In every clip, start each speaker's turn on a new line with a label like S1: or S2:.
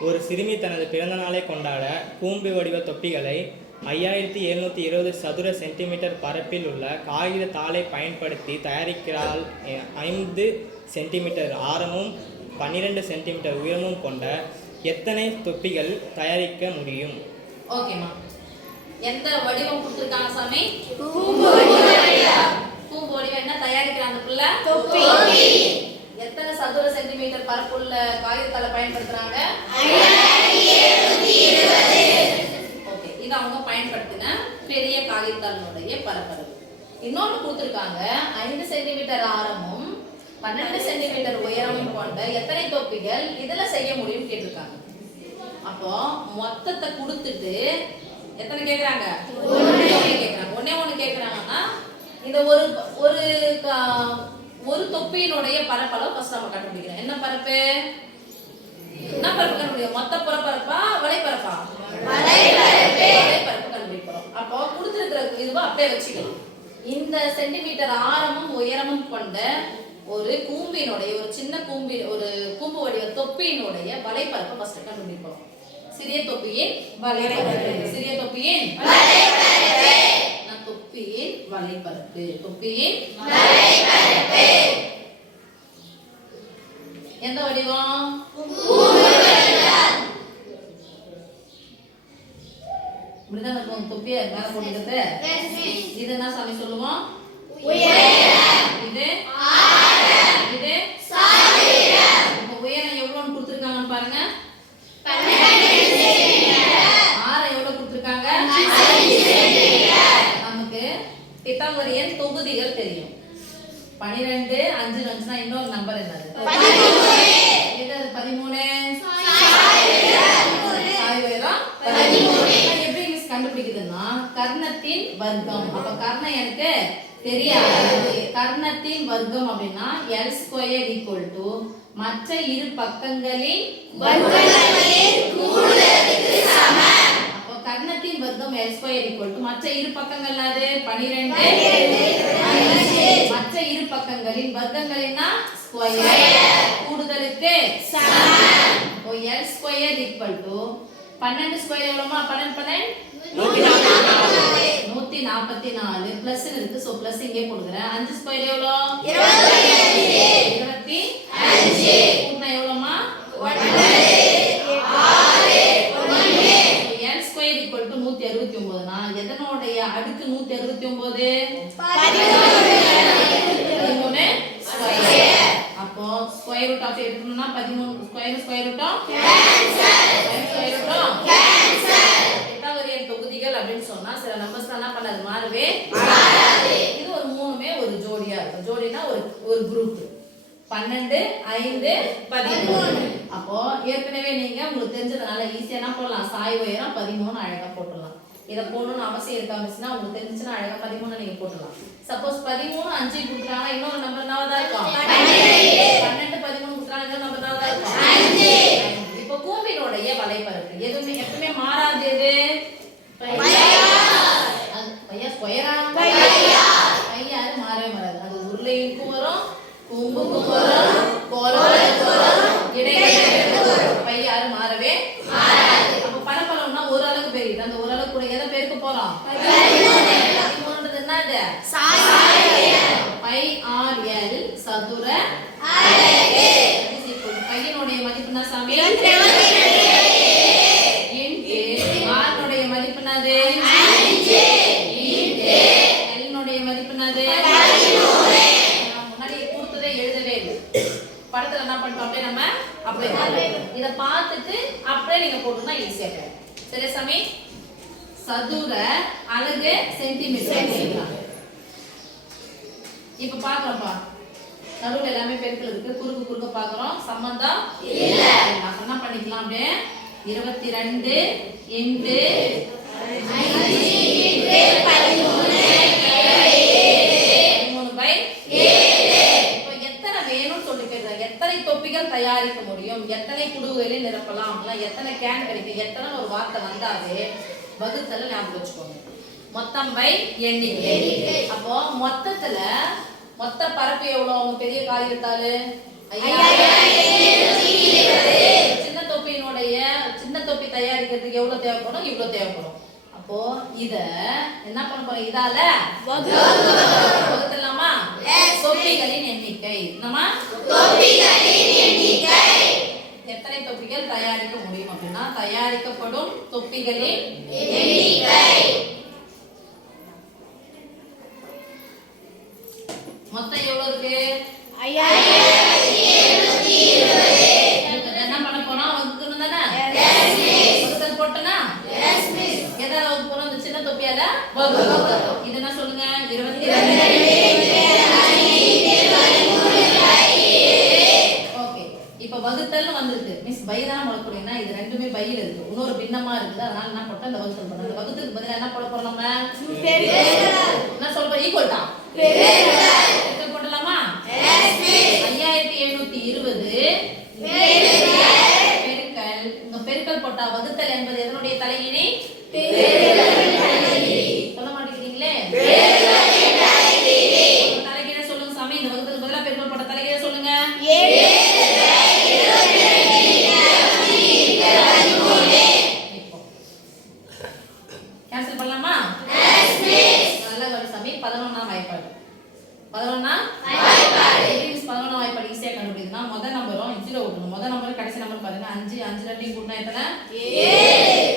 S1: ஒரு சிறுமி தனது பிறந்த நாளை கொண்டாட கூம்பு வடிவ தொப்பிகளை ஐயாயிரத்தி எழுநூற்றி இருபது சதுர சென்டிமீட்டர் பரப்பில் உள்ள காகித தாளை பயன்படுத்தி தயாரிக்கிறாள் ஐந்து சென்டிமீட்டர் ஆரமும் பன்னிரெண்டு சென்டிமீட்டர் உயரமும் கொண்ட எத்தனை தொப்பிகள் தயாரிக்க முடியும்?
S2: ஓகேம்மா எந்த வடிவம் கொடுத்துருக்காங்க சாமி? கூம்பு வடிவம். என்ன? தயாரிக்கிறாங்க புள்ள? தொப்பி. சதுர சென்டிமீட்டர் பரப்புள்ள காகிதத்தால பயன்படுத்துறாங்க. ஓகே இது அவங்க பயன்படுத்தின பெரிய காகிதத்தாளுடைய பரப்பளவு. இன்னொன்று கொடுத்துருக்காங்க ஐந்து சென்டிமீட்டர் ஆரமும் பன்னெண்டு சென்டிமீட்டர் உயரமும் கொண்ட எத்தனை தொப்பிகள் இதுல செய்ய முடியும் கேட்டிருக்காங்க. அப்போ மொத்தத்தை கொடுத்துட்டு எத்தனை கேட்குறாங்க ஒண்ணே ஒன்று கேட்குறாங்க ஒண்ணே ஒன்று கேட்குறாங்கன்னா இந்த ஒரு ஒரு ஒரு தொப்பியினுடைய பரப்பளவு ஃபர்ஸ்ட் நம்ம கண்டுபிடிக்கிறோம். என்ன பரப்பு? என்ன பரப்பு கண்டுபிடிக்கும் மொத்த புறப்பரப்பா வலைப்பரப்பா? வலைப்பரப்பு. கண்டுபிடிக்கிறோம். அப்போ கொடுத்துருக்கிற இதுவா அப்படியே வச்சுக்கணும். இந்த சென்டிமீட்டர் ஆரமும் உயரமும் கொண்ட ஒரு கூம்பினுடைய ஒரு சின்ன கூம்பி ஒரு கூம்பு வடிவ தொப்பியினுடைய வலைப்பரப்பை ஃபர்ஸ்ட் கண்டுபிடிப்போம். சிறிய தொப்பியின் வலைப்பரப்பு. சிறிய தொப்பியின் தொப்பியின் வலைப்பரப்பு. தொப்பியின் எந்த வடிவம்? இப்படிதான் இருக்கும். தொப்பியை மேல போட்டுக்கிறது இது என்ன சாமி சொல்லுவோம்? இது இது தொகுதிகள் தெரியும். பனிரெண்டு அஞ்சு அஞ்சுனா இன்னொரு நம்பர் என்னது? பதிமூணு? எப்படி மிஸ் கண்டுபிடிக்குதுன்னா கர்ணத்தின் வர்க்கம். அப்ப கர்ணம் எனக்கு தெரியாது. கர்ணத்தின் வர்க்கம் அப்படின்னா எல் ஸ்கொயர் ஈக்குவல் டு மற்ற இரு பக்கங்களின் எல் ஸ்கொயர் ஈக்குவல் டு மற்ற இரு பக்கங்கள் அது பனிரெண்டு. மற்ற இரு பக்கங்களின் வர்க்கங்களின்னா square கூடுதலுக்கு O L square equal to பன்னெண்டு ஸ்கொயர் எவ்வளோமா? பன்னெண்டு பன்னெண்டு. நூத்தி நாற்பத்தி நாலு. பிளஸ் இருக்கு சோ பிளஸ் இங்கே போடுகிறேன் அஞ்சு ஸ்கொயர் எவ்வளோ? இருபத்தி கூட்டினா எவ்வளோமா எல் ஸ்கொயர் ஈக்குவல் டு நூத்தி அறுபத்தி ஒன்பதுனா எதனுடைய அடுக்கு நூத்தி அறுபத்தி ஒன்பது? பதிமூணு அப்போ ஸ்கொயர் ரூட் ஆஃப் எடுக்கணும்னா பதிமூணு. ஸ்கொயர் ஸ்கொயர் ரூட்டும் ஸ்கொயர் ரூட்டும் பித்தாகரியன் தொகுதிகள் அப்படின்னு சொன்னா சில நம்பர்ஸ் என்ன பண்ணாது மாறவே. இது ஒரு மூணுமே ஒரு ஜோடியா இருக்கும். ஜோடினா ஒரு ஒரு குரூப் பன்னெண்டு ஐந்து பதிமூணு. அப்போ ஏற்கனவே நீங்க உங்களுக்கு தெரிஞ்சதுனால ஈஸியா என்ன போடலாம். சாய் உயரம் பதிமூணு அழகா போட்டுடலாம். இதை போடணும்னு அவசியம் இருக்கா மிஸ்னா உங்களுக்கு தெரிஞ்சுச்சுன்னா அழகா பதிமூணு நீங்க போட்டுடலாம். சப்போஸ் பதிமூணு அஞ்சு கொடுக்குறாங்கன்னா இன்னொரு நம்பர் தான் இருக்கும். பன்னெண்டு பதிமூணு கொடுக்குறாங்க நம்பர் தான் இருக்கும். இப்போ கூம்பினுடைய வலைப்பரப்பு. எதுவுமே எப்பவுமே மாறாது எது? பையா. ஸ்கொயரா பையாரு மாறவே மாறாது. அது உருளைக்கும் வரும் கூம்புக்கும் வரும் கோலத்துக்கும் வரும் இடையில வரும் பையாரு மாறவே அப்ப பரப்பளவுனா ஒரு அளவுக்கு பெரியது அந்த ஒரு அளவுக்கு எதை பெருக்க போறோம் பதிமூணுன்றது என்னது? பை ஆர் எல் சதுர பையனுடைய மதிப்பு என்ன சாமி? இன்ட்டு ஆறுனுடைய மதிப்பு என்னது? இன்ட்டு எல்னுடைய மதிப்பு என்னது? முன்னாடி கொடுத்ததே எழுதவே இல்லை. படத்துல என்ன பண்ணிட்டோம்? அப்படியே நம்ம அப்படியே இதை பார்த்துட்டு அப்படியே நீங்க போட்டோம்னா ஈஸியா இருக்கும் சரியா சாமி? சதுர அலகு சென்டிமீட்டர் இப்ப பாக்குறோம்ப்பா. நடுவுல எல்லாமே பெருக்கல் இருக்கு. குறுக்கு குறுக்க பாக்குறோம். சம்பந்தம் இல்ல. என்ன பண்ணிக்கலாம் அப்படியே? இருபத்தி ரெண்டு தொப்பிகள் தயாரிக்க முடியும்? எத்தனை குடுவைகளை நிரப்பலாம்? எத்தனை கேன் கிடைக்கும்? எத்தனை ஒரு வார்த்தை வந்தாவே வகுத்தல ஞாபகம் வச்சுக்கோங்க. மொத்தம் பை எண்ணிக்கை. அப்போ மொத்தத்துல மொத்த பரப்பு எவ்வளவு? அவங்க பெரிய ஐயாயிரம் சின்ன தொப்பியினுடைய தயாரிக்கிறதுக்கு எவ்வளவு தேவைப்படும்? இவ்வளவு தேவைப்படும். அப்போ இத என்ன பண்ண போறோம்? இதால வகுத்தலாமா? தொப்பிகளின் எண்ணிக்கை. நம்ம எத்தனை தொப்பிகள் தயாரிக்க முடியும் அப்படின்னா தயாரிக்கப்படும் தொப்பிகளின் மொத்தம் எவ்வளவு இருக்கு? என்ன பண்ண போனா வகுக்கணும் தானே? வகுத்தல் போட்டனா எதால வகுக்க போறோம்? சின்ன தொப்பியால? வகுக்கணும் இது என்ன சொல்லுங்க? இருபத்தி இப்ப வகுத்தல்னு வந்திருக்கு. மிஸ் பை தானே போடக்கூடியனா இது ரெண்டுமே பையில இருக்கு. இன்னொரு பின்னமா இருக்குது. அதனால என்ன போட்டோம் இந்த வகுத்தல் போட்டோம் அந்த வகுத்துக்கு பதிலா என்ன போட போறோம் நம்ம? என்ன சொல்றோம் ஈக்குவல் தான் பெருக்கல் போடலாமா ஐயாயிரத்தி எழுநூத்தி இருபது பெருக்கல் உங்க பெருக்கல் போட்டா வகுத்தல் என்பது எதனுடைய தலையினை சொல்ல மாட்டேங்கிறீங்களே உங்க தலைகீழ சொல்லுங்க சாமி இந்த வகுத்தல் பதிலா பெருக்கல் போட்ட தலைகீழ சொல்லுங்க இப்போ கேன்சல் பண்ணலாமா? நல்ல வழி சாமி பதினொன்னாம் வாய்ப்பாடு. பதினொன்னாம் மீன்ஸ் பதினொன்னாம் வாய்ப்பாடு ஈஸியாக கண்டுபிடிக்குதுன்னா முதல் நம்பரும் ஜீரோ விட்டுணும் முதல் நம்பர் கடைசி நம்பர் பாருங்க. அஞ்சு அஞ்சு ரெண்டையும் கூட்டினா எத்தனை?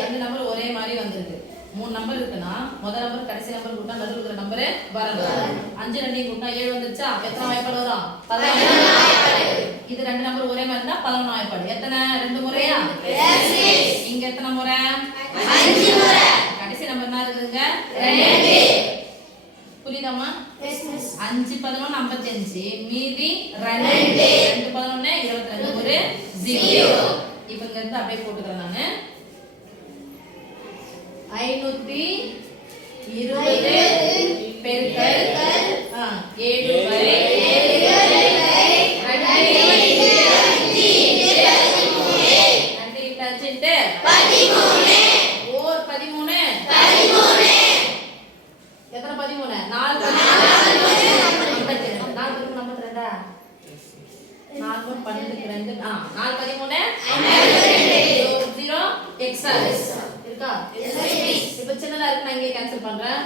S2: ரெண்டு நம்பர் ஒரே மாதிரி வந்திருக்கு. மூணு நம்பர் இருக்குன்னா முதல் நம்பர் கடைசி நம்பர் கூட்டினா நடுவில் இருக்கிற நம்பர் வரணும் அஞ்சு ரெண்டையும் கூட்டினா ஏழு வந்துருச்சா? எத்தனை வாய்ப்பாடு வரும்? இது ரெண்டு நம்பர் ஒரே மாதிரி இருந்தா பதினொன்று வாய்ப்பாடு. எத்தனை? ரெண்டு முறையா? இங்க எத்தனை முறை? கடைசி நம்பர் என்ன இருக்குதுங்க ரெண்டு புரியுதாம்மா அஞ்சு பதினொன்று ஐம்பத்தஞ்சு. மீதி ரெண்டு. ரெண்டு. பதினொன்று இருபத்தி ரெண்டு ஒரு ஜீரோ இப்போ இங்க இருந்து அப்படியே போட்டுக்கிறேன் நானு. ஐநூத்தி இருபது. பெருக்கல். ஏழு வரை ரெண்டு இன்ட்டு அஞ்சு இன்ட்டு ஓர் பதிமூணு எத்தனை பதிமூணு நாலு ஐம்பத்தி ரெண்டு நாலு பதிமூணு ஐம்பத்தி ரெண்டா நாலு மூணு பன்னெண்டுக்கு ரெண்டு ஆ நாலு பதிமூணு ஒரு ஜீரோ எக்ஸ்ட்ரா இருக்கா இப்போ சின்னதா இருக்கு நான் இங்கே கேன்சல் பண்றேன்.